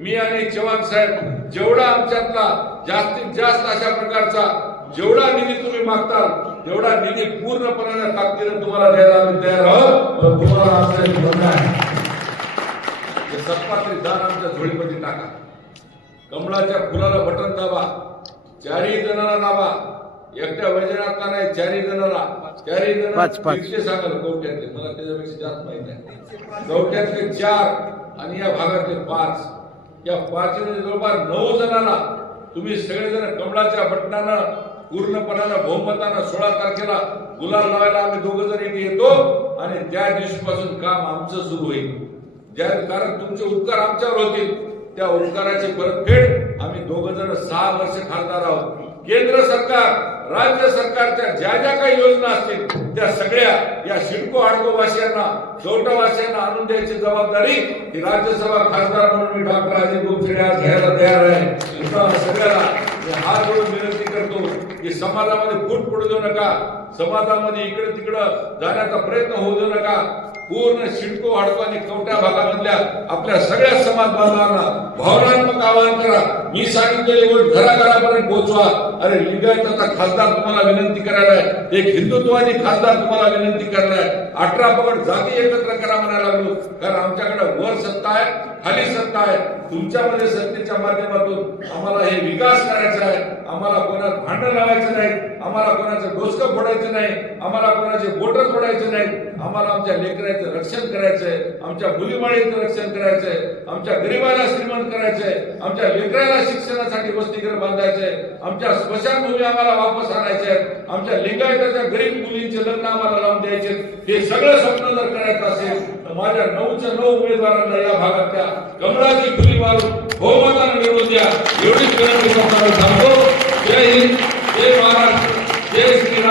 मी आणि चव्हाण साहेब जेवढा आमच्यातला जास्तीत जास्त अशा प्रकारचा जेवढा निधी तुम्ही मागताल तेवढा निधी पूर्णपणे ताकदीनं तुम्हाला द्यायला आम्ही तयार आहोत. पण तुम्हाला आमचं म्हणणं आहे. सत्पात्री दान आमच्या झोळीमध्ये टाका. कमळाच्या फुलाला बटन दाबा. चारही जणांना दाबा. एकट्या वैजनाथला नाही चारही जणांना चारही जण. दीडशे सांगाल कवट्यातले मला त्याच्यापेक्षा जास्त माहीत नाही. कवट्यातले चार आणि या भागातले पाच. या पाच जवळपास नऊ जणांना तुम्ही सगळेजण कमळाच्या बटनानं पूर्णपणानं बहुमतानं सोळा तारखेला गुलाल लावायला आम्ही दोघं जण इथे येतो आणि त्या दिवशीपासून काम आमचं सुरू होईल. ज्या कारण तुमचे उपकार आमच्यावर होतील. त्या उपकाराची परतफेड आम्ही दोघ जण सहा वर्ष खासदार आहोत. केंद्र सरकार राज्य सरकारच्या ज्या ज्या काही योजना असतील त्या सगळ्या या शिडको आडको वासियांना चौटा आणून द्यायची जबाबदारी ही राज्यसभा खासदार म्हणून मी डॉक्टर अजित आज घ्यायला तयार आहे. सगळ्याला हात जोडून समाजामध्ये फूट पडू देऊ नका. समाजामध्ये इकडे तिकडं जाण्याचा प्रयत्न होऊ देऊ नका. पूर्ण शिडको हडको आणि कवट्या भागामधल्या आपल्या सगळ्या समाज बांधवांना भावनात्मक आवाहन करा. मी सांगितलेली गोष्ट घराघरापर्यंत पोहोचवा. अरे लिंगायताचा खासदार तुम्हाला विनंती करायला आहे. एक हिंदुत्वादी खासदार तुम्हाला विनंती करणार आहे. अठरा पगड जाती एकत्र करा म्हणायला लागलो. कारण आमच्याकडे वर सत्ता आहे खाली सत्ता आहे. तुमच्यामध्ये सत्तेच्या माध्यमातून आम्हाला हे विकास करायचा आहे आम्हाला कोणात भांडण लावायचं नाही आम्हाला कोणाचं डोसकं फोडायचं नाही आम्हाला कोणाचे बोटर फोडायचे नाही आम्हाला आमच्या लेकराचं रक्षण करायचंय आमच्या मुलीमाळीचं रक्षण करायचंय आमच्या गरिबाला श्रीमंत करायचंय आमच्या लेकराला शिक्षणासाठी वसतिगृह बांधायचंय आमच्या स्मशानभूमी आम्हाला वापस आणायचे आहेत आमच्या लिंगायताच्या गरीब मुलींचे लग्न आम्हाला लावून द्यायचे हे सगळं स्वप्न जर करायचं असेल तर माझ्या नऊच्या नऊ उमेदवारांना या भागातल्या कमळाची फुली मारून बहुमतानं निवडून द्या. एवढीच विनंती करताना सांगतो जय हिंद. जय महाराष्ट्र जय श्रीराम